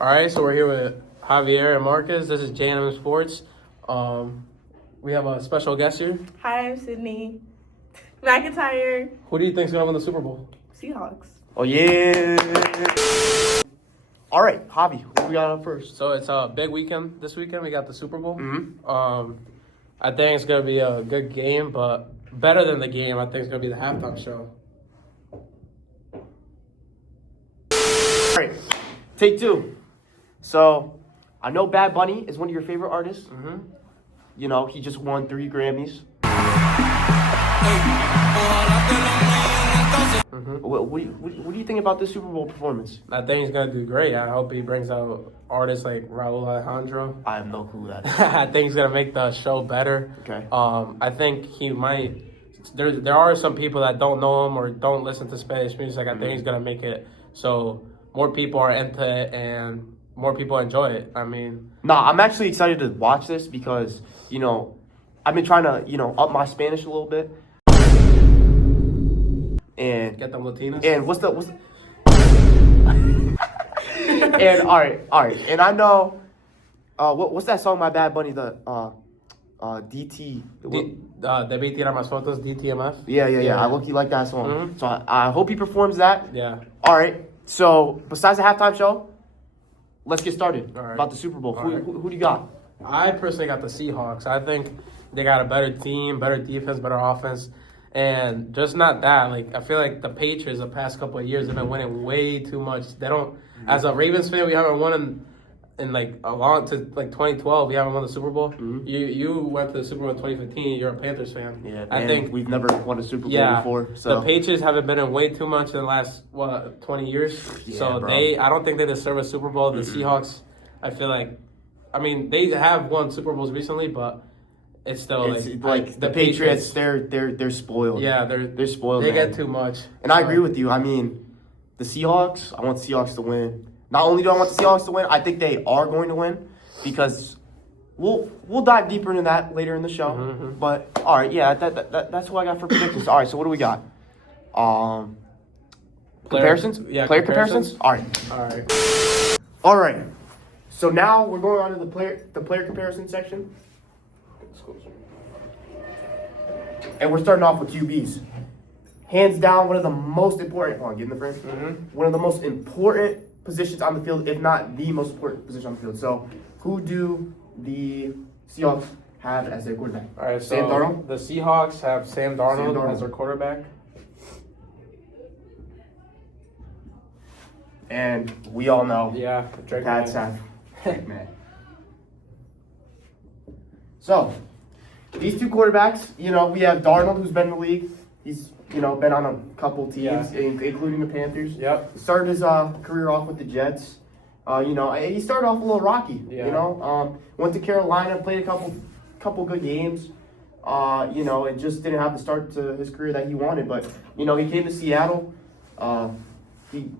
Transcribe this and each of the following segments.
All right, so we're here with Javier and Marcus. This is JNM Sports. We have a special guest here. Hi, I'm Sydney McIntyre. Who do you think's gonna win the Super Bowl? Seahawks. Oh, yeah. All right, Javi, who we got on first? So it's a big weekend. This weekend we got the Super Bowl. Mm-hmm. I think it's gonna be a good game, but better than the game, I think it's gonna be the halftime show. All right, take two. So, I know Bad Bunny is one of your favorite artists. Mm-hmm. You know, he just won 3 Grammys. Mm-hmm. What do you think about this Super Bowl performance? I think he's gonna do great. I hope he brings out artists like Raul Alejandro. I have no clue who that is. I think he's gonna make the show better. Okay. I think he might. There are some people that don't know him or don't listen to Spanish music. I think he's gonna make it so more people are into it and more people enjoy it. I mean, No, I'm actually excited to watch this because, you know, I've been trying to, up my Spanish a little bit. And get them Latinos. And what's the and all right. And I know what's that song by Bad Bunny, the DT. Debí tirar más fotos, DTMF. Yeah. I look, like that song. Mm-hmm. So I hope he performs that. Yeah. All right. So besides the halftime show, let's get started All right. about the Super Bowl. All right. Who do you got? I personally got the Seahawks. I think they got a better team, better defense, better offense. And just not that. Like, I feel like the Patriots the past couple of years have been winning way too much. They don't, as a Ravens fan, we haven't won in like a long, to like 2012, we haven't won the Super Bowl. Mm-hmm. You went to the Super Bowl in 2015. You're a Panthers fan. Yeah, I think we've never won a Super Bowl yeah, before. So the Patriots haven't been in way too much in the last 20 years. Yeah, so bro. I don't think they deserve a Super Bowl. The Seahawks, I feel like, I mean, they have won Super Bowls recently, but it's still it's like the Patriots. They're spoiled. Yeah, they're spoiled. They man. get too much. And I agree with you. I mean, the Seahawks, I want the Seahawks to win. Not only do I want the Seahawks to win, I think they are going to win because we'll dive deeper into that later in the show. Mm-hmm. But all right, yeah, that's what I got for predictions. All right, so what do we got? Comparisons? Yeah, player comparisons? All right. All right. So now we're going on to the player comparison section. And we're starting off with QBs. Hands down, one of the most important. Hold on, get in the frame. Mm-hmm. One of the most important positions on the field, if not the most important position on the field. So, who do the Seahawks have as their quarterback? All right, so Sam Darnold? the Seahawks have Sam Darnold as their quarterback. And we all know Yeah, Drake Pats May. have Drake May. So, these two quarterbacks, we have Darnold, who's been in the league. He's, been on a couple teams, including the Panthers. Yep. He started his career off with the Jets. He started off a little rocky. Yeah. Went to Carolina, played a couple good games. And just didn't have the start to his career that he wanted. But he came to Seattle. He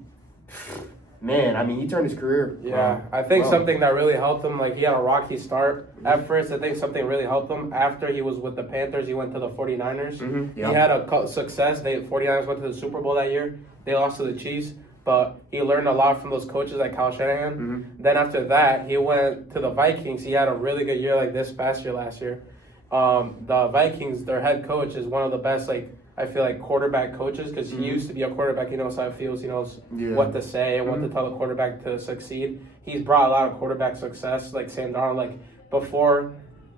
turned his career. Yeah, I think well. something that really helped him, like he had a rocky start at first. I think something really helped him. After he was with the Panthers, he went to the 49ers. Mm-hmm. He had a success. 49ers went to the Super Bowl that year. They lost to the Chiefs, but he learned a lot from those coaches like Kyle Shanahan. Mm-hmm. Then after that, he went to the Vikings. He had a really good year like this past year last year. The Vikings, their head coach is one of the best, I feel like quarterback coaches because he used to be a quarterback. He knows how it feels. He knows what to say and what to tell the quarterback to succeed. He's brought a lot of quarterback success, like Sam Darnold. Like before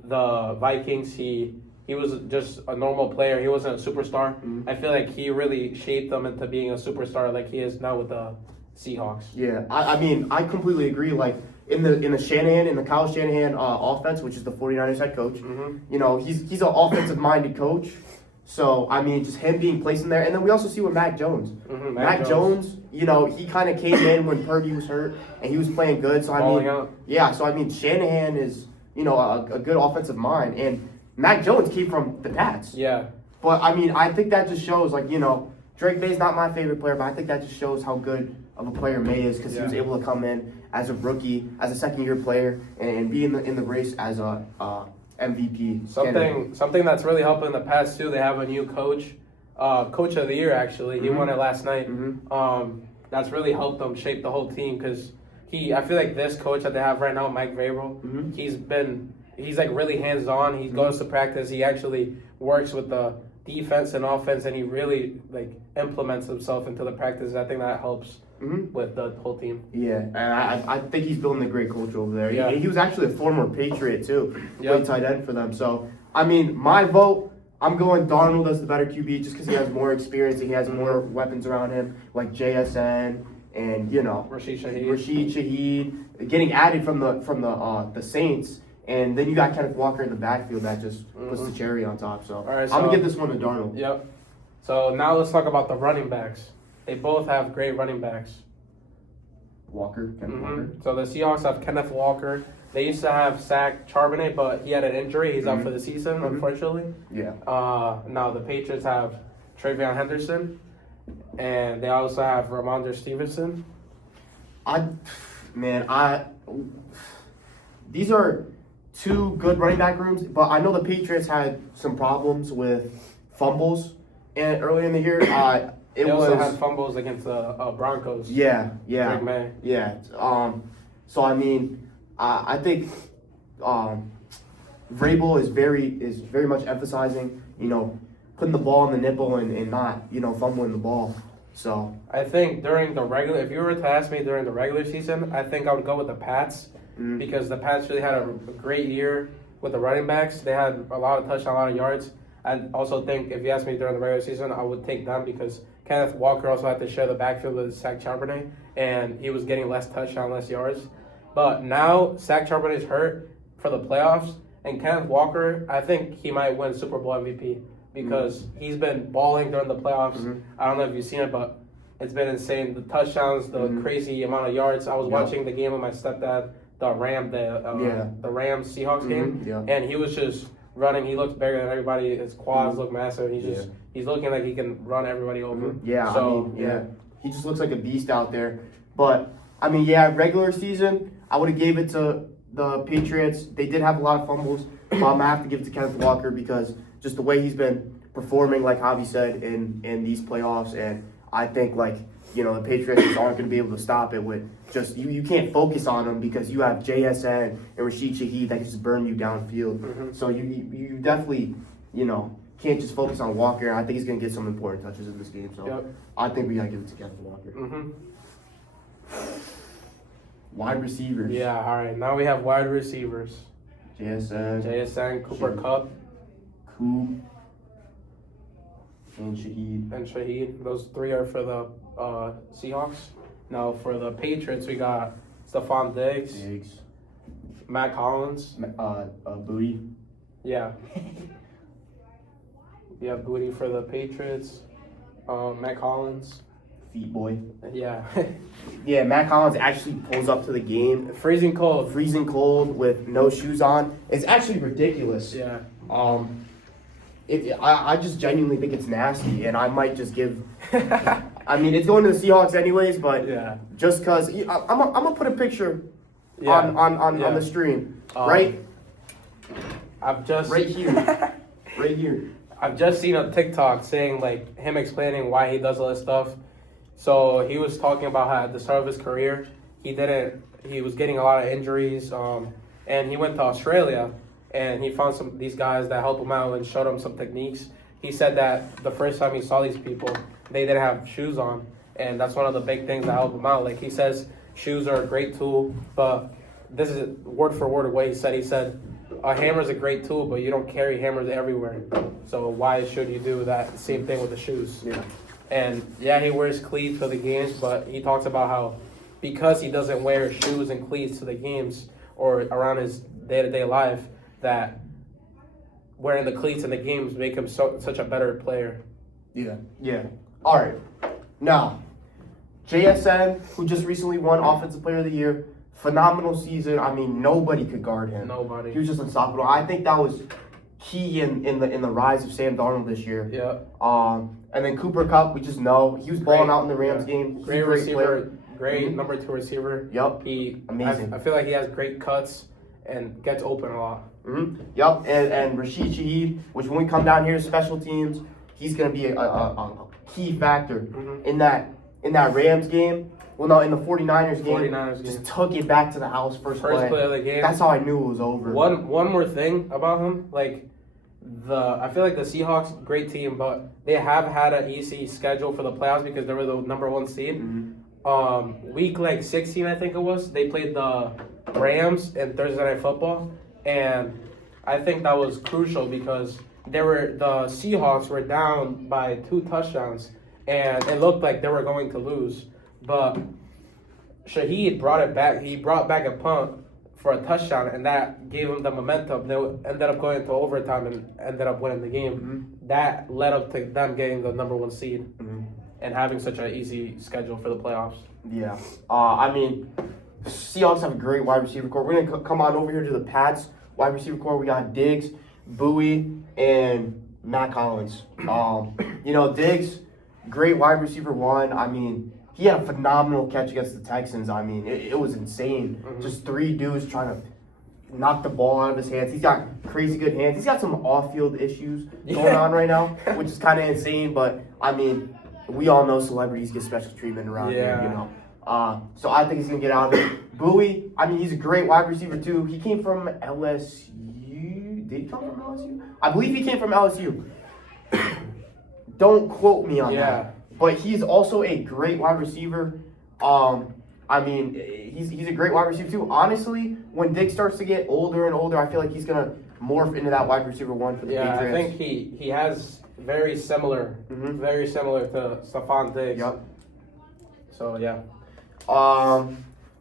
the Vikings, he was just a normal player. He wasn't a superstar. I feel like he really shaped them into being a superstar like he is now with the Seahawks. Yeah, I completely agree. Like in the Kyle Shanahan offense, which is the 49ers head coach. Mm-hmm. He's an offensive minded coach. So, just him being placed in there. And then we also see with Mac Jones. Mm-hmm, Mac Jones, he kind of came in when Purdy was hurt, and he was playing good. So, Out. yeah, so, Shanahan is, a good offensive mind. And Mac Jones came from the Pats. Yeah. But, I think that just shows, Drake May's not my favorite player, but I think that just shows how good of a player May is because he was able to come in as a rookie, as a second-year player, and be in the race as a MVP. Something that's really helping in the past too. They have a new coach, coach of the year actually. He won it last night. That's really helped them shape the whole team because I feel like this coach that they have right now, Mike Vrabel, he's like really hands on. He goes to practice. He actually works with the defense and offense, and he really like implements himself into the practice. I think that helps with the whole team. Yeah, and I think he's building a great culture over there. Yeah. He was actually a former Patriot too. Yep. Played tight end for them. So I mean, my vote, I'm going Darnold as the better QB just because he has more experience and he has more weapons around him, like JSN and Rashid Shaheed. Rashid Shaheed getting added from the Saints. And then you got Kenneth Walker in the backfield that just puts the cherry on top. So, right, I'm going to give this one to Darnold. Yep. So now let's talk about the running backs. They both have great running backs. Kenneth Walker. So the Seahawks have Kenneth Walker. They used to have Zach Charbonnet, but he had an injury. He's out for the season, unfortunately. Yeah. Now the Patriots have Travion Henderson, and they also have Ramondre Stevenson. These are two good running back rooms, but I know the Patriots had some problems with fumbles and early in the year. They also had fumbles against the Broncos. Yeah. Drake May. Yeah. So I mean, I think Vrabel is very much emphasizing, putting the ball in the nipple and not, fumbling the ball. So I think if you were to ask me during the regular season, I think I would go with the Pats because the Pats really had a great year with the running backs. They had a lot of touchdowns, a lot of yards. I also think if you ask me during the regular season, I would take them because Kenneth Walker also had to share the backfield with Zach Charbonnet, and he was getting less touchdowns, less yards. But now Zach Charbonnet is hurt for the playoffs, and Kenneth Walker, I think he might win Super Bowl MVP because he's been balling during the playoffs. I don't know if you've seen it, but it's been insane. The touchdowns, the crazy amount of yards. I was watching the game with my stepdad, the Rams Seahawks game, and he was just running. He looks bigger than everybody. His quads look massive. He's looking like he can run everybody over. Yeah, So, he just looks like a beast out there. But I mean, regular season, I would have gave it to the Patriots. They did have a lot of fumbles, but I'm gonna have to give it to Kenneth Walker because just the way he's been performing, like Javi said, in these playoffs, and I think the Patriots just aren't going to be able to stop it with just you can't focus on them because you have JSN and Rashid Shaheed that can just burn you downfield. So you definitely can't just focus on Walker. I think he's going to get some important touches in this game. So I think we got to give it to Kenneth Walker. Wide receivers. Yeah, all right. Now we have wide receivers. JSN, Cooper Kupp, and Shaheed. and Shaheed. Those three are for the Seahawks. Now for the Patriots, we got Stephon Diggs, Matt Collins. Booty. Yeah. Yeah, Booty for the Patriots. Matt Collins. Feet boy. Yeah. Yeah, Matt Collins actually pulls up to the game Freezing cold. with no shoes on. It's actually ridiculous. Yeah. I just genuinely think it's nasty, and I might just give. I mean, it's going to the Seahawks anyways, but Yeah. just cause I'm gonna put a picture Yeah. on the stream, right here, right here. I've just seen a TikTok saying him explaining why he does all this stuff. So he was talking about how at the start of his career, he was getting a lot of injuries, and he went to Australia and he found these guys that helped him out and showed him some techniques. He said that the first time he saw these people, they didn't have shoes on, and that's one of the big things that helped him out. Like he says, shoes are a great tool, but this is word for word what he said. He said, a hammer is a great tool, but you don't carry hammers everywhere. So why should you do that? Same thing with the shoes. Yeah. And he wears cleats for the games, but he talks about how because he doesn't wear shoes and cleats to the games or around his day-to-day life, that wearing the cleats in the games make him such a better player. Yeah. All right. Now, JSN, who just recently won Offensive Player of the Year, phenomenal season. I mean, nobody could guard him. Nobody. He was just unstoppable. I think that was key in the rise of Sam Darnold this year. Yeah. And then Cooper Kupp, we just know he was balling out in the Rams game. He's Great a great receiver. player. Great number 2 receiver. Yep. Amazing. I feel like he has great cuts and gets open a lot. Yep. And Rashid Shaheed, which when we come down here to special teams, he's going to be a key factor in that Rams game Well, no, in the 49ers game, 49ers just game. took it back to the house first First play. play of the game. That's how I knew it was over. One more thing about him, like I feel like the Seahawks, great team, but they have had an easy schedule for the playoffs because they were the number 1 seed. Week like 16, I think it was, they played the Rams in Thursday Night Football, and I think that was crucial because the Seahawks were down by 2 touchdowns, and it looked like they were going to lose, but Shaheed brought it back. He brought back a punt for a touchdown, and that gave them the momentum. They ended up going into overtime and ended up winning the game. That led up to them getting the number 1 seed and having such an easy schedule for the playoffs. Yeah. I mean, Seahawks have a great wide receiver core. We're going to come on over here to the Pats wide receiver core. We got Diggs, Bowie, and Matt Collins. Diggs, great wide receiver 1. I mean, he had a phenomenal catch against the Texans. I mean, it was insane. Just 3 dudes trying to knock the ball out of his hands. He's got crazy good hands. He's got some off-field issues going on right now, which is kind of insane. But, I mean, we all know celebrities get special treatment around here, So I think he's going to get out of it. Bowie, I mean, he's a great wide receiver, too. He came from LSU. Did he come from LSU? I believe he came from LSU. Don't quote me on that. But he's also a great wide receiver. I mean, he's a great wide receiver too. Honestly, when Diggs starts to get older and older, I feel like he's gonna morph into that wide receiver 1 for the Patriots. I think he has very similar to Stephon Diggs. Yep. So yeah. All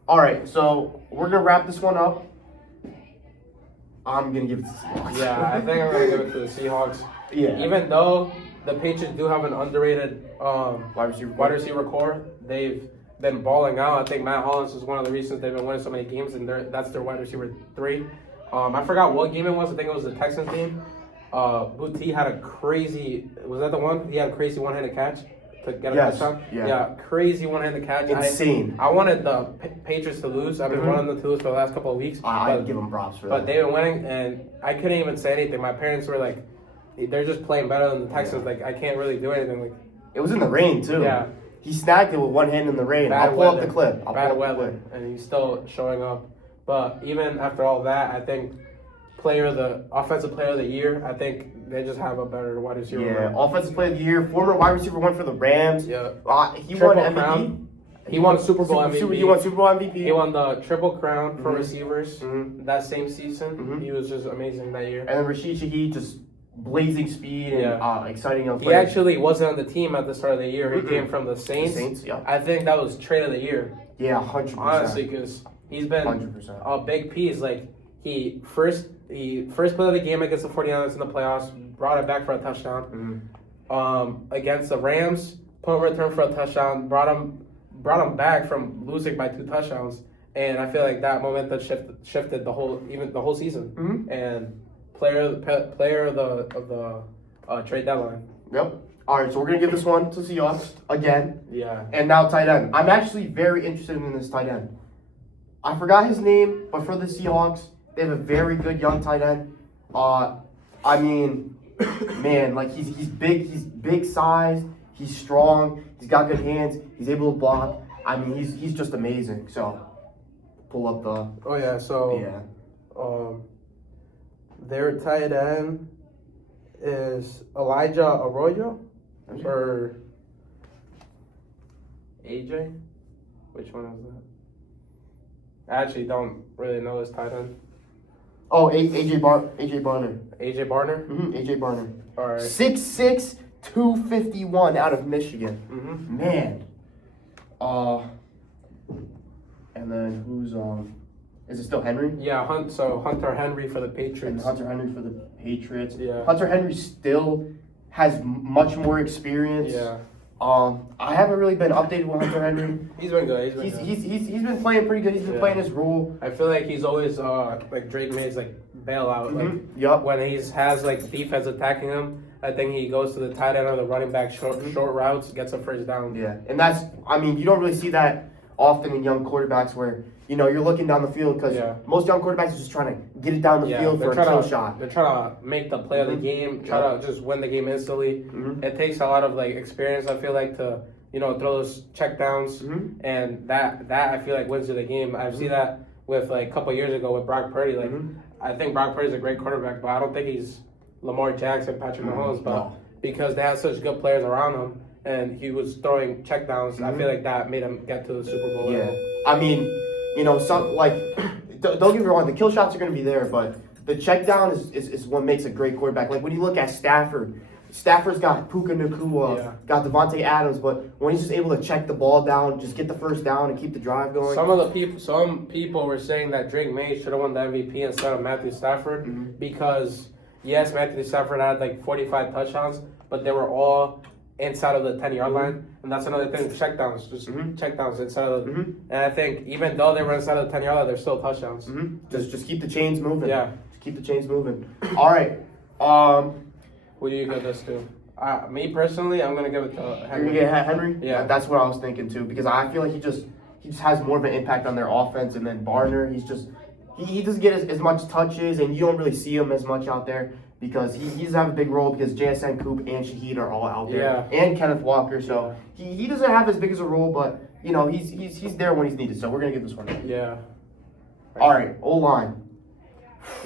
right, so we're gonna wrap this one up. I'm gonna give it to the Seahawks. Yeah, I think I'm gonna give it to the Seahawks. Yeah. Even though the Patriots do have an underrated wide receiver core, they've been balling out. I think Matt Hollins is one of the reasons they've been winning so many games, and that's their wide receiver 3. I forgot what game it was. I think it was the Texans game. Boutte had a crazy. Was that the one? He had a crazy one-handed catch to get a touchdown. Yeah, crazy one-handed catch. Insane. I wanted the Patriots to lose. I've been wanting them to lose for the last couple of weeks. I give them props for that. But they've been winning, and I couldn't even say anything. My parents were like, they're just playing better than the Texans. Like, I can't really do anything. Like, it was in the rain too. Yeah. He snagged it with one hand in the rain. I'll pull up the clip. Bad weather, and he's still showing up. But even after all that, I think offensive player of the year, I think they just have a better wide receiver. Yeah, offensive player of the year, former wide receiver 1 for the Rams. Yeah. He won MVP. Crown. He won Super Bowl MVP. He won Super Bowl MVP. He won the Triple Crown for receivers that same season. He was just amazing that year. And then Rashid Shaheed, just blazing speed and exciting young player. He actually wasn't on the team at the start of the year. He came from the Saints. I think that was trade of the year. Yeah, 100%. Honestly, because he's been 100%. a big piece. Like, he first play of the game against the 49ers in the playoffs, brought it back for a touchdown. Against the Rams, punt return for a touchdown, brought him back from losing by 2 touchdowns. And I feel like that momentum shifted the whole season. And player of the trade deadline. Yep. All right, so we're gonna give this one to Seahawks again. Yeah. And now tight end. I'm actually very interested in this tight end. I forgot his name, but for the Seahawks, they have a very good young tight end. I mean, man, like he's big size, he's strong, he's got good hands, he's able to block. I mean, he's just amazing. So pull up the. Oh yeah. So their tight end is Elijah Arroyo or AJ. Which one is that? I actually don't really know his tight end. Oh, AJ Barner. AJ Barner? AJ Barner. All right. 6'6", 251 out of Michigan. Man. And then who's is it still Henry? Yeah, Hunter Henry for the Patriots. And Hunter Henry for the Patriots. Yeah. Hunter Henry still has much more experience. Yeah. I haven't really been updated with Hunter Henry. He's been good. He's been playing pretty good. He's been playing his role. I feel like he's always like Drake May's like bailout. Like when he has like defense attacking him, I think he goes to the tight end or the running back short routes, gets a first down. Yeah, and that's you don't really see that often in young quarterbacks where you're looking down the field because most young quarterbacks are just trying to get it down the field for a kill shot. They're trying to make the play of the game, try to just win the game instantly. It takes a lot of like experience, I feel like, to throw those check downs, Mhm. and that I feel like wins you the game. I've seen that with like a couple years ago with Brock Purdy. Like Mhm. I think Brock Purdy's a great quarterback, but I don't think he's Lamar Jackson, Patrick Mahomes. But No. because they had such good players around him, and he was throwing check downs, I feel like that made him get to the Super Bowl. Yeah, level. I mean, some like don't get me wrong, the kill shots are going to be there, but the check down is what makes a great quarterback. Like when you look at Stafford, Stafford's got Puka Nacua, Yeah. got Devontae Adams, but when he's just able to check the ball down, just get the first down and keep the drive going. Some people were saying that Drake May should have won the MVP instead of Matthew Stafford Mhm. because yes, Matthew Stafford had like 45 touchdowns, but they were all inside of the 10-yard line, and that's another thing. Check downs, just Mhm. check downs inside of the. Mhm. And I think even though they were inside of the 10-yard line, they're still touchdowns. Just keep the chains moving. Yeah. Just keep the chains moving. All right. Who do you give this to? Me personally, I'm gonna give it to You're Henry. gonna get Henry? Yeah. That's what I was thinking too, because I feel like he just has more of an impact on their offense, and then Barner, he doesn't get as much touches, and you don't really see him as much out there because he doesn't have a big role because JSN, Coop, and Shaheed are all out there, and Kenneth Walker. So he doesn't have as big as a role, but he's there when he's needed. So we're gonna give this one. Yeah. All right, O-line.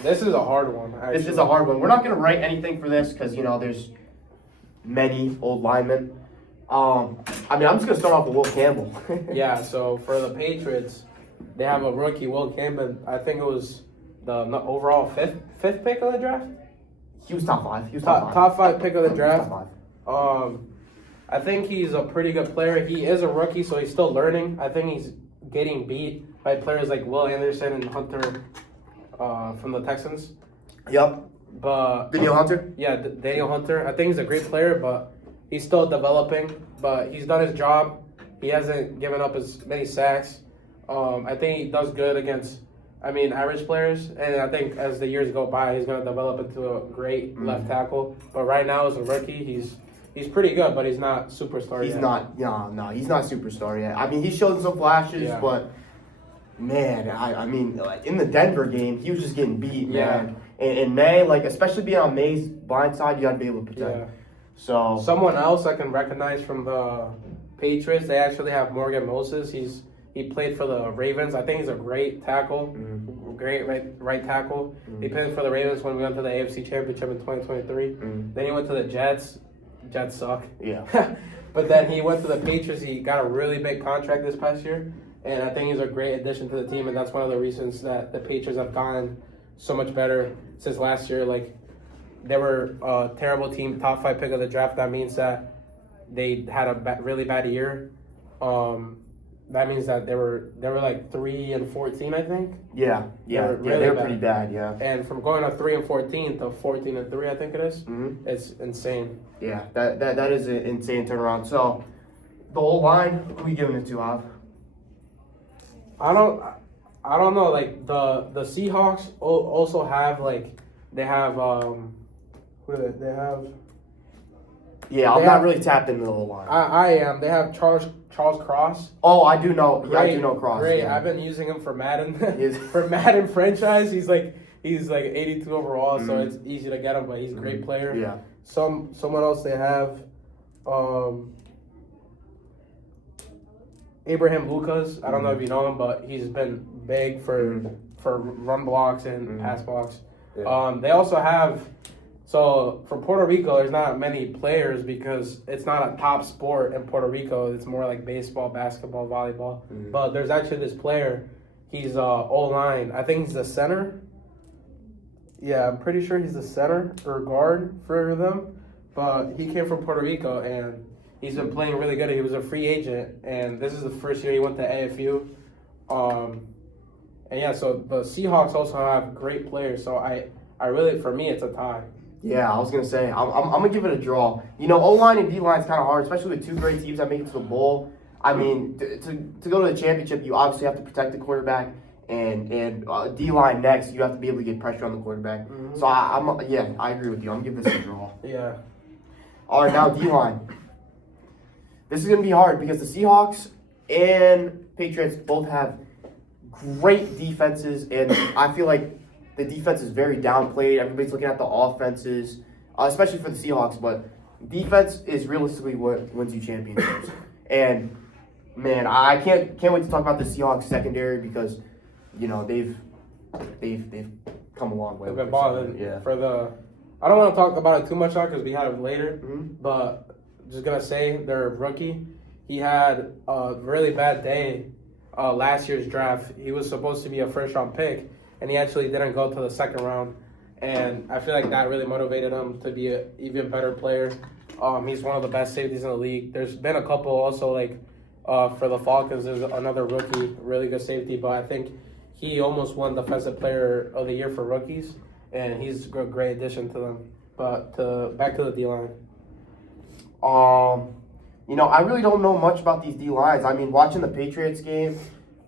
This is a hard one. Actually. This is a hard one. We're not gonna write anything for this because there's many old linemen. I'm just gonna start off with Will Campbell. Yeah, so for the Patriots, they have a rookie, Will Campbell. I think it was the overall fifth pick of the draft. He was top 5. He was top 5. Top 5 pick of the Top draft. 5. I think he's a pretty good player. He is a rookie, so he's still learning. I think he's getting beat by players like Will Anderson and Hunter from the Texans. Yep. But Daniel Hunter. yeah, Daniel Hunter. I think he's a great player, but he's still developing. But he's done his job. He hasn't given up as many sacks. I think he does good against, average players. And I think as the years go by, he's going to develop into a great left tackle. But right now, as a rookie, he's pretty good, but he's not superstar He's yet. not. No, he's not superstar yet. He showed some flashes, Yeah. but man, like in the Denver game, he was just getting beat, man. And May, like especially being on May's blind side, you got to be able to protect. Yeah. So Someone else I can recognize from the Patriots, they actually have Morgan Moses. He played for the Ravens. I think he's a great tackle, great right tackle. He played for the Ravens when we went to the AFC Championship in 2023. Then he went to the Jets. Jets suck. Yeah. But then he went to the Patriots. He got a really big contract this past year, and I think he's a great addition to the team. And that's one of the reasons that the Patriots have gotten so much better since last year. Like they were a terrible team, top 5 pick of the draft. That means that they had a really bad year. That means that they were like 3-14, I think. Yeah. They're really They're bad. pretty bad. Yeah. And from going to 3-14 to 14-3, I think it is. It's insane. Yeah. That is an insane turnaround. So the whole line, who are we giving it to, Av? I don't know. Like the Seahawks also have they have who do they have? Yeah, I'm They not have- really tapped into the whole line. I am. They have Charles Cross. Oh, I do know. Yeah, I Great, do know Cross. Great. Yeah. I've been using him for Madden. Yes. For Madden franchise, he's like 82 overall, so it's easy to get him. But he's a great player. Yeah. Someone else they have, Abraham Lucas. I don't know if you know him, but he's been big for run blocks and pass blocks. Yeah. They also have. So for Puerto Rico, there's not many players because it's not a top sport in Puerto Rico. It's more like baseball, basketball, volleyball. But there's actually this player. He's O-line. I think he's the center. Yeah, I'm pretty sure he's the center or guard for them. But he came from Puerto Rico and he's been playing really good. He was a free agent and this is the first year he went to AFU. And yeah, so the Seahawks also have great players. So I really, for me, it's a tie. Yeah, I was gonna say I'm gonna give it a draw. O-line and D-line's kind of hard, especially with two great teams that make it to the bowl. To go to the championship, you obviously have to protect the quarterback, and D-line next, you have to be able to get pressure on the quarterback. So I agree with you. I'm gonna give this a draw. Yeah. All right, now D-line. This is gonna be hard because the Seahawks and Patriots both have great defenses, and I feel like the defense is very downplayed. Everybody's looking at the offenses, especially for the Seahawks, but defense is realistically what wins you championships. And man, I can't wait to talk about the Seahawks secondary because, you know, they've come a long way. They've with been their balling secondary. Yeah. for the. I don't want to talk about it too much now because we had it later. Mhm. But just gonna say their rookie, he had a really bad day. Last year's draft, he was supposed to be a first round pick, and he actually didn't go to the second round. And I feel like that really motivated him to be an even better player. He's one of the best safeties in the league. There's been a couple also like for the Falcons. There's another rookie, really good safety, but I think he almost won Defensive Player of the Year for rookies, and he's a great addition to them. But back to the D line. You know, I really don't know much about these D lines. I mean, watching the Patriots game,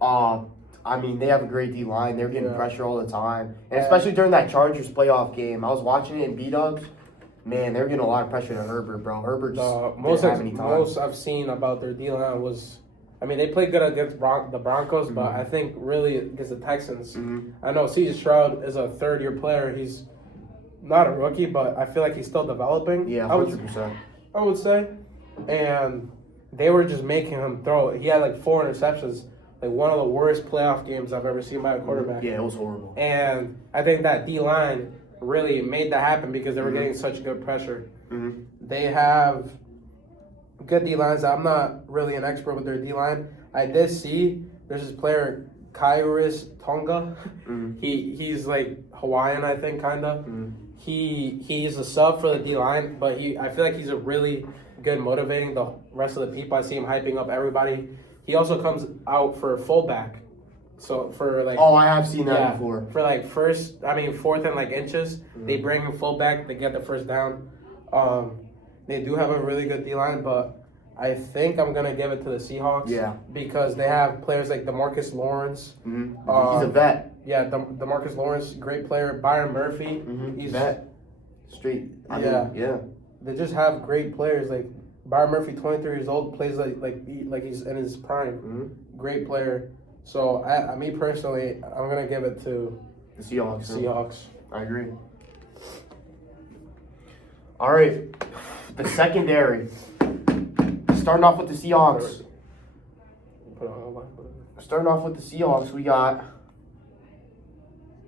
I mean, they have a great D line. They're getting pressure all the time, and especially during that Chargers playoff game. I was watching it in B-Dubs. Man, they're getting a lot of pressure to Herbert, bro. Herbert just Most didn't have any time. most I've seen about their D line was, I mean, they played good against the Broncos, but I think really against the Texans. Mhm. I know C.J. Stroud is a third-year player. He's not a rookie, but I feel like he's still developing. Yeah, I would 100%. say, and they were just making him throw. He had like 4 interceptions, like one of the worst playoff games I've ever seen by a quarterback. Yeah, it was horrible. And I think that D line really made that happen because they were getting such good pressure. Mm-hmm. They have good D lines. I'm not really an expert with their D line. I did see there's this player Kairis Tonga. Mhm. He's like Hawaiian, I think, kinda. Mhm. He's a sub for the D line, but I feel like he's a really good motivating the rest of the people. I see him hyping up everybody. He also comes out for fullback. So for like Oh, I have seen that before. for like fourth and like inches, they bring him fullback. They get the first down. They do have a really good D line, but I think I'm gonna give it to the Seahawks. Yeah. Because they have players like DeMarcus Lawrence. Mm-hmm. He's a vet. Yeah, DeMarcus Lawrence, great player. Byron Murphy, Mm-hmm. he's vet. Straight. I Yeah. mean, yeah. They just have great players. Like Byron Murphy, 23 years old, plays like he's in his prime. Mm-hmm. Great player. So me personally, I'm gonna give it to The Seahawks. Seahawks. I agree. All right, the secondary. Starting off with the Seahawks. Starting off with the Seahawks, we got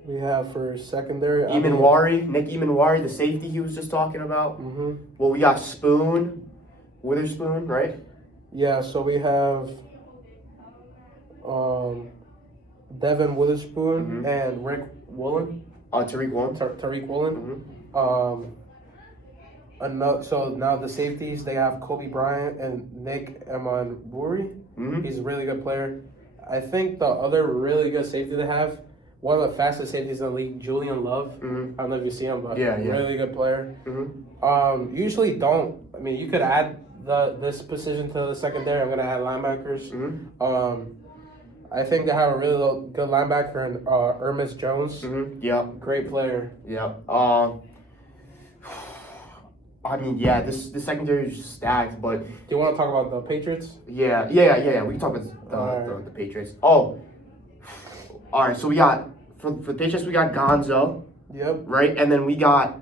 We have for secondary. Nick Emanwari, the safety he was just talking about. Mm-hmm. Well, we got Witherspoon, right? Yeah, so we have Devin Witherspoon and Rick Woolen. Tariq Woolen. Tariq Woolen. Mhm. So now the safeties, they have Kobe Bryant and Nick Emanwari. Mhm. He's a really good player. I think the other really good safety they have, one of the fastest safeties in the league, Julian Love. Mhm. I don't know if you see him, but Yeah. really good player. Mhm. Usually don't. I mean, you could add this position to the secondary. I'm gonna add linebackers. Mhm. I think they have a really good linebacker in Ermis Jones. Mhm. Yep. Great player. Yep. I mean, yeah, this secondary is just stacked, but Do you want to talk about the Patriots? yeah. We can talk about Alright. the Patriots. Oh, all right. So we got for the Patriots, we got Gonzo, Yep. right? And then we got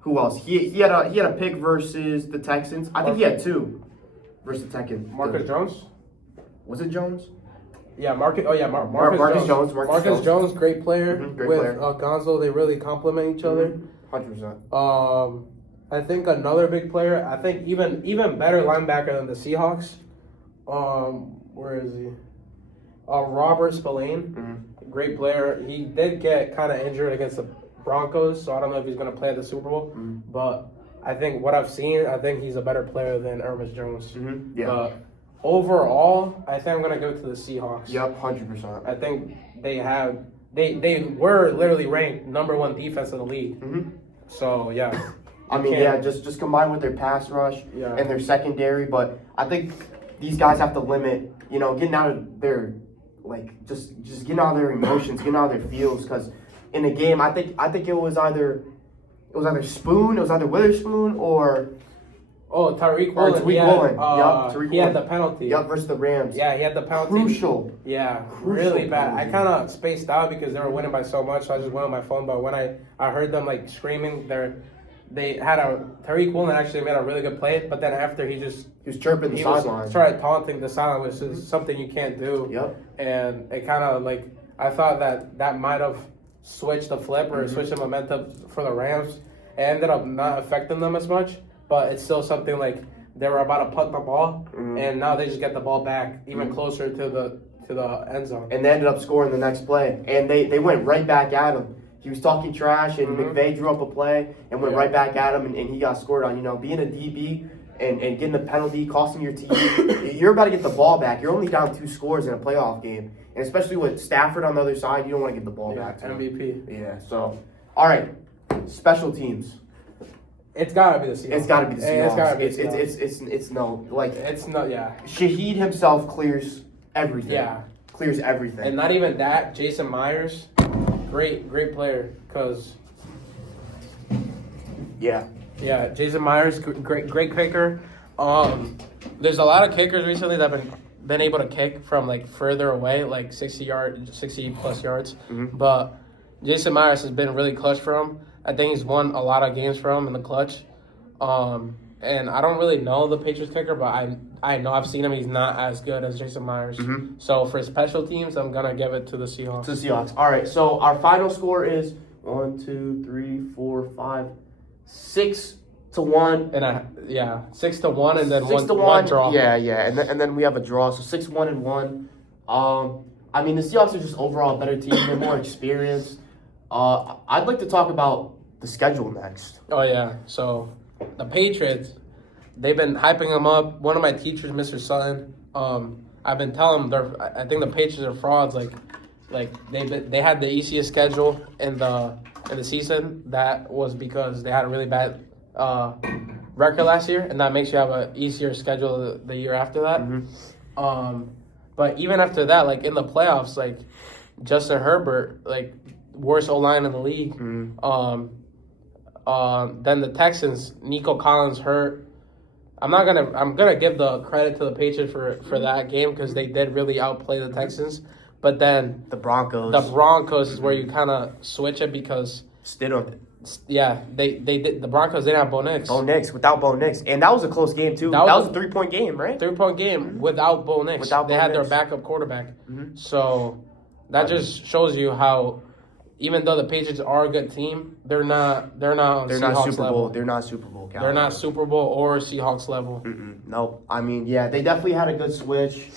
who else? He had a pick versus the Texans. I think he had 2 versus the Texans. Marcus Jones. Was it Jones? Yeah, Marcus. Oh yeah, Marcus Marcus Jones. Jones. Marcus Jones, great player. Great With player. Gonzo, they really complement each other. 100%. I think another big player. I think even better linebacker than the Seahawks. Where is he? Robert Spillane, Mhm. great player. He did get kind of injured against the Broncos, so I don't know if he's going to play at the Super Bowl. Mhm. But I think what I've seen, I think he's a better player than Ermis Jones. Mhm. Yeah. But overall, I think I'm going to go to the Seahawks. Yep. 100%. I think they were literally ranked number 1 defense in the league. Mhm. So yeah. I mean, can't- yeah, just combined with their pass rush Yeah. and their secondary, but I think these guys have to limit, getting out of their, just getting out of their emotions, getting out of their feels, because in a game, I think it was either Witherspoon or Oh, Tariq Or Woolen. Tariq He had, Woolen. Yup, Tariq he had Woolen. the penalty. versus the Rams. Yeah, he had the penalty. Crucial. Yeah, Crucial really bad. I penalty. kind of spaced out because they were winning by so much, so I just went on my phone. But when I heard them like screaming, they had Tariq Woolen actually made a really good play, but then after he was chirping the sideline. started taunting the sideline, which is something you can't do. Yep. And it kind of like, I thought that might have switched the flip or switched the momentum for the Rams. It ended up not affecting them as much, but it's still something like they were about to punt the ball, and now they just get the ball back even closer to the end zone. And they ended up scoring the next play. And they went right back at him. He was talking trash, and McVay drew up a play and went right back at him, and he got scored on. You know, being a DB and getting a penalty, costing your team, you're about to get the ball back. You're only down 2 scores in a playoff game. And especially with Stafford on the other side, you don't want to give the ball back to him. MVP. Yeah, so, all right, special teams. It's gotta be the Seahawks. It's got to be the Seahawks. It's gotta be the Seahawks. It's no, like, It's not, yeah. Shaheed himself clears everything. Yeah. Clears everything. And not even that, Jason Myers, great player, because yeah. Jason Myers, great kicker. There's a lot of kickers recently that have been able to kick from like further away, like 60 plus yards. But Jason Myers has been really clutch for him. I think he's won a lot of games for him in the clutch. And I don't really know the Patriots kicker, but I know I've seen him. He's not as good as Jason Myers. So for special teams, I'm gonna give it to the Seahawks. To the Seahawks. All right. So our final score is 1, 2, 3, 4, 5, 6-1. And 6-1, and then 6-1. one draw. Yeah. And then we have a draw. So 6-1-1. I mean, the Seahawks are just overall a better team. They're more experienced. I'd like to talk about the schedule next. Oh yeah. So the Patriots, they've been hyping them up. One of my teachers, Mr. Sutton, I've been telling them I think the Patriots are frauds. Like they had the easiest schedule in the season. That was because they had a really bad record last year, and that makes you have an easier schedule the year after that. But even after that, like in the playoffs, like Justin Herbert, like worst O-line in the league. Then the Texans, Nico Collins hurt. I'm gonna give the credit to the Patriots for that game because they did really outplay the Texans. But then The Broncos is where you kind of switch it because Stidham. they did the Broncos didn't have Bo Nix. Without Bo Nix. And that was a close game, too. That was a 3-point game, right? 3-point game without Bo Nix. They had their backup quarterback. So that just shows you how, even though the Patriots are a good team, they're not on Seahawks Super level. Bowl. They're not Super Bowl caliber. They're not Super Bowl or Seahawks level. No. I mean, yeah, they definitely had a good switch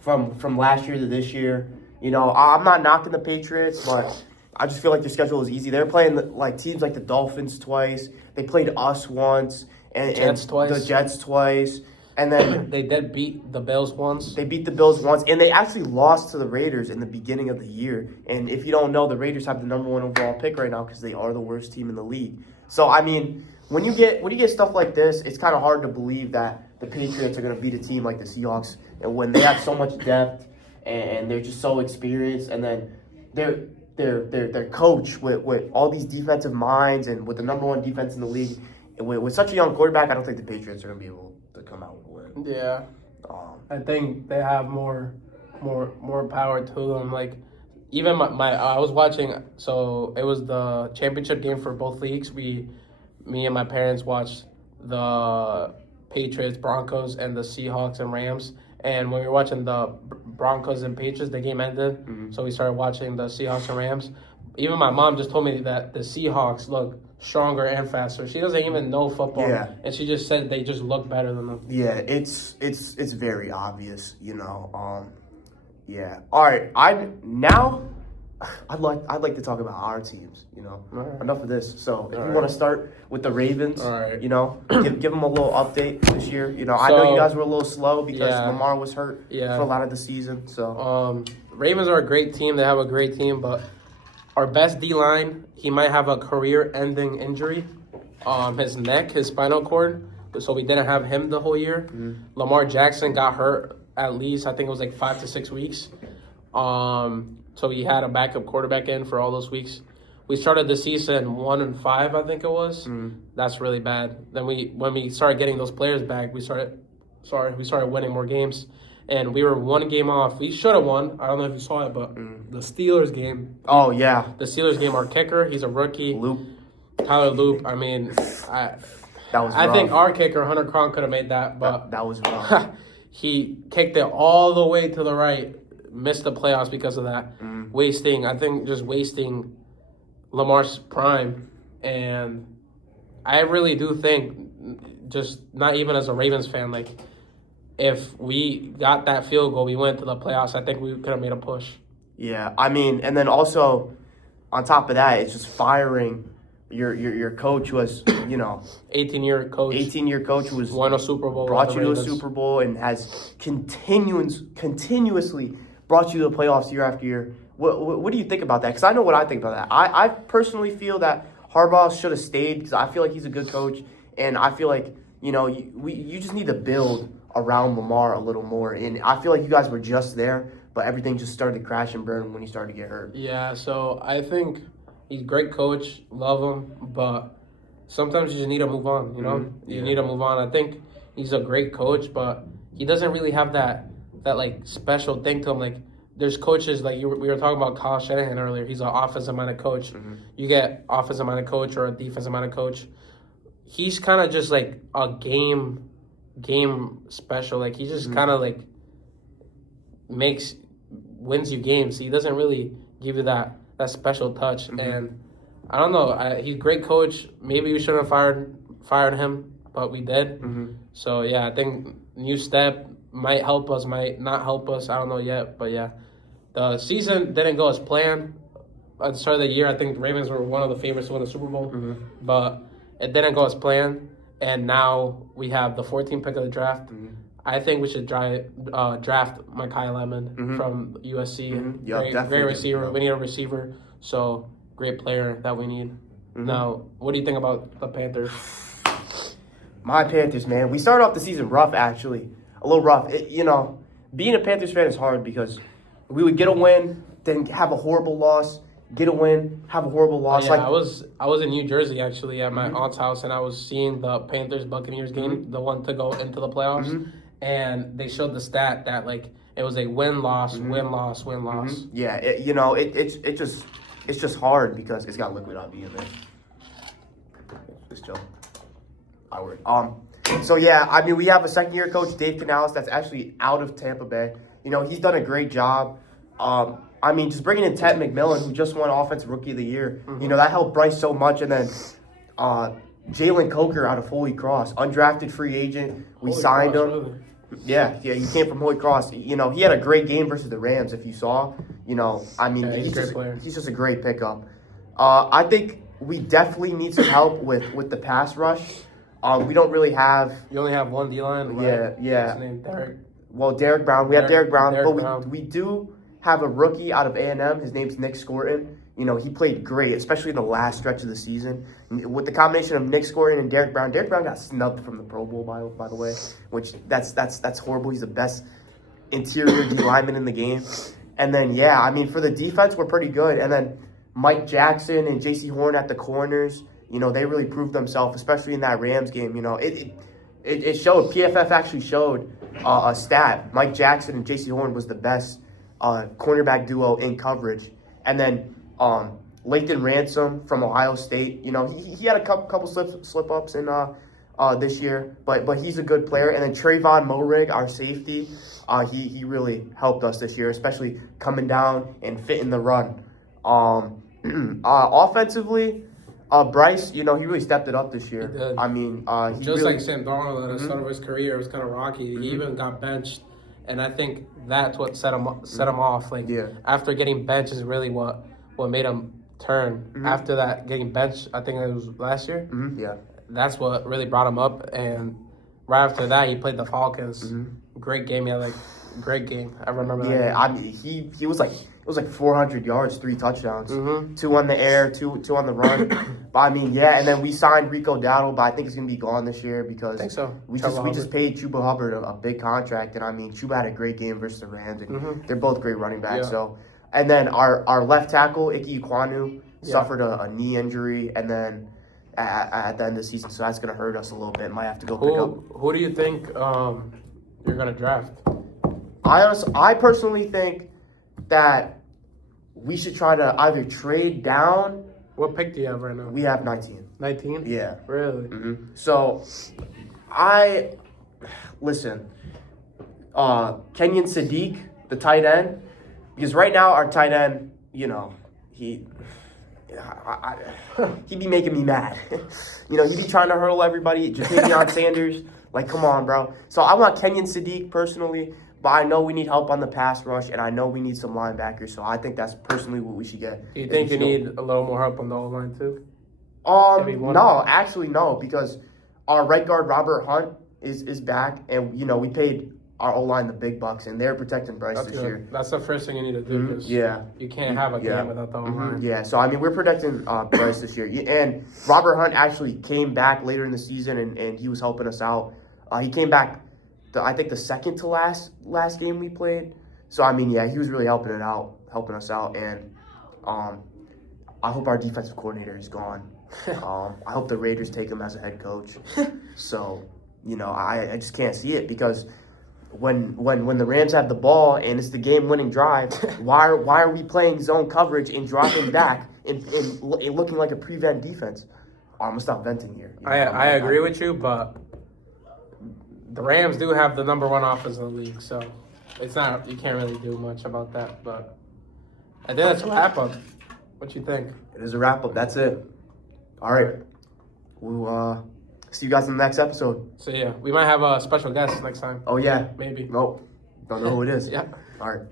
from last year to this year. You know, I'm not knocking the Patriots, but I just feel like their schedule is easy. They're playing like teams like the Dolphins twice. They played us once. And Jets twice. The Jets twice. And then They did beat the Bills once. they beat the Bills once, and they actually lost to the Raiders in the beginning of the year. And if you don't know, the Raiders have the number 1 overall pick right now because they are the worst team in the league. So I mean, when you get stuff like this, it's kind of hard to believe that the Patriots are going to beat a team like the Seahawks, and when they have so much depth and they're just so experienced, and then their coach with all these defensive minds and with the number 1 defense in the league, and with such a young quarterback, I don't think the Patriots are going to be able to come out with a win. Yeah, I think they have more power to them. Like even my I was watching. So it was the championship game for both leagues. Me and my parents watched the Patriots, Broncos, and the Seahawks and Rams. And when we were watching the Broncos and Patriots, the game ended. So we started watching the Seahawks and Rams. Even my mom just told me that the Seahawks look stronger and faster. She doesn't even know football. Yeah. And she just said they just look better than them. Yeah, it's very obvious, you know. Yeah. All right. I'd like to talk about our teams. You know, right. Enough of this. So if All you want to start with the Ravens, All right. you know, give them a little update this year. You know, I know you guys were a little slow because Yeah. Lamar was hurt Yeah. for a lot of the season. So Ravens are a great team. They have a great team, but our best D-line, he might have a career-ending injury. His neck, his spinal cord. So we didn't have him the whole year. Lamar Jackson got hurt at least, I think it was like 5 to 6 weeks. So he had a backup quarterback in for all those weeks. We started the season 1-5, I think it was. That's really bad. Then when we started getting those players back, we started winning more games. And we were 1 game off. We should have won. I don't know if you saw it, but the Steelers game. Oh yeah, The Steelers game, our kicker, he's a rookie. Luke. Tyler Loop. I mean, I That was rough. think our kicker Hunter Cron could have made that, but that was rough. he kicked it all the way to the right, missed the playoffs because of that, wasting Lamar's prime. And I really do think, just not even as a Ravens fan, like if we got that field goal, we went to the playoffs. I think we could have made a push. Yeah, I mean, and then also on top of that, it's just firing your coach who was, 18-year coach, 18-year coach who was won a Super Bowl, brought with you the to a Ravens. Super Bowl and has continuously brought you to the playoffs year after year. What do you think about that? Because I know what I think about that. I personally feel that Harbaugh should have stayed because I feel like he's a good coach, and I feel like you just need to build around Lamar a little more. And I feel like you guys were just there, but everything just started to crash and burn when he started to get hurt. Yeah, so I think he's a great coach, love him, but sometimes you just need to move on, You need to move on. I think he's a great coach, but he doesn't really have that like special thing to him. Like there's coaches like we were talking about Kyle Shanahan earlier. He's an offensive minded coach. You get offensive minded coach or a defensive minded coach. He's kind of just like a game special. Like he just kind of like wins you games. He doesn't really give you that special touch. And I don't know. He's a great coach. Maybe we shouldn't have fired him, but we did. So yeah, I think new step might help us, might not help us. I don't know yet, but yeah, the season didn't go as planned. At the start of the year, I think the Ravens were one of the favorites to win the Super Bowl, but it didn't go as planned. And now we have the 14th pick of the draft. I think we should draft Mekhi Lemon from USC. Great receiver. We need a receiver. So great player that we need. Now, what do you think about the Panthers? My Panthers, man. We started off the season rough, actually. A little rough. Being a Panthers fan is hard because we would get a win, then have a horrible loss, get a win, have a horrible loss. Yeah, I was in New Jersey, actually, at my aunt's house, and I was seeing the Panthers-Buccaneers game, the one to go into the playoffs, and they showed the stat that, like, it was a win-loss, win-loss, win-loss. Yeah, it's just hard because it's got liquid IV in there. Just chill. I worry. So yeah, I mean, we have a second-year coach, Dave Canales, that's actually out of Tampa Bay. He's done a great job. I mean, just bringing in Ted McMillan, who just won Offensive Rookie of the Year, that helped Bryce so much. And then Jalen Coker out of Holy Cross, undrafted free agent. We signed him. Really? Yeah, he came from Holy Cross. He had a great game versus the Rams, if you saw. I mean, he's a great player. He's just a great pickup. I think we definitely need some help with the pass rush. We don't really have. You only have one D-line, right? Yeah. What's his name? Derek? Well, Derek Brown. We have Derek Brown, Derek but Brown. we do have a rookie out of A&M. His name's Nick Scorton. He played great, especially in the last stretch of the season. With the combination of Nick Scorton and Derek Brown got snubbed from the Pro Bowl, by the way, which that's horrible. He's the best interior D lineman in the game. And then, yeah, I mean, for the defense, we're pretty good. And then Mike Jackson and J.C. Horn at the corners, they really proved themselves, especially in that Rams game. It showed. PFF actually showed a stat. Mike Jackson and J.C. Horn was the best cornerback duo in coverage. And then Lathan Ransom from Ohio State, he had a couple slip-ups in this year, but he's a good player. And then Trayvon Moehrig, our safety, he really helped us this year, especially coming down and fitting the run. Offensively, Bryce, he really stepped it up this year. He did. I mean, he just really, like Sam Darnold at the start of his career, it was kind of rocky. He even got benched, and I think that's what set him off. Like after getting benched is really what made him turn. After that, getting benched, I think it was last year. Yeah. That's what really brought him up, and right after that, he played the Falcons. Great game, great game. I remember that. Yeah, I mean, he was like, it was like 400 yards, 3 touchdowns, 2 on the air, two on the run. But I mean, yeah, and then we signed Rico Dowdle, but I think he's gonna be gone this year because I think so. we just paid Chuba Hubbard a big contract, and I mean, Chuba had a great game versus the Rams, and they're both great running backs. Yeah. So, and then our left tackle Ike Ekwonu suffered a knee injury, and then at the end of the season, so that's gonna hurt us a little bit. Might have to go pick up. Who do you think you're gonna draft? I personally think that we should try to either trade down What pick do you have right now? We have 19. 19? Yeah. Really? So, listen, Kenyon Sadiq, the tight end, because right now our tight end, he be making me mad. He be trying to hurl everybody. Jatavion Sanders, like, come on, bro. So I want Kenyon Sadiq personally, but I know we need help on the pass rush, and I know we need some linebackers. So I think that's personally what we should get. Do you think you need a little more help on the O-line, too? No, actually no, because our right guard Robert Hunt is back, and we paid our O-line the big bucks, and they're protecting Bryce That's this good. year. That's the first thing you need to do. 'Cause Yeah. you can't have a game without the O-line. Yeah, so I mean we're protecting Bryce this year, and Robert Hunt actually came back later in the season, and he was helping us out. He came back, I think the second to last game we played. So I mean, yeah, he was really helping us out, and I hope our defensive coordinator is gone. I hope the Raiders take him as a head coach. So I just can't see it, because when the Rams have the ball and it's the game-winning drive, why are we playing zone coverage and dropping back and looking like a prevent defense? I'm gonna stop venting here. I agree with you, but the Rams do have the number 1 offense in the league, so it's not, you can't really do much about that. But I think that's a wrap up. What you think? It is a wrap up. That's it. All right. We'll see you guys in the next episode. So yeah, we might have a special guest next time. Oh yeah. Maybe. Nope. Don't know who it is. Yeah. All right.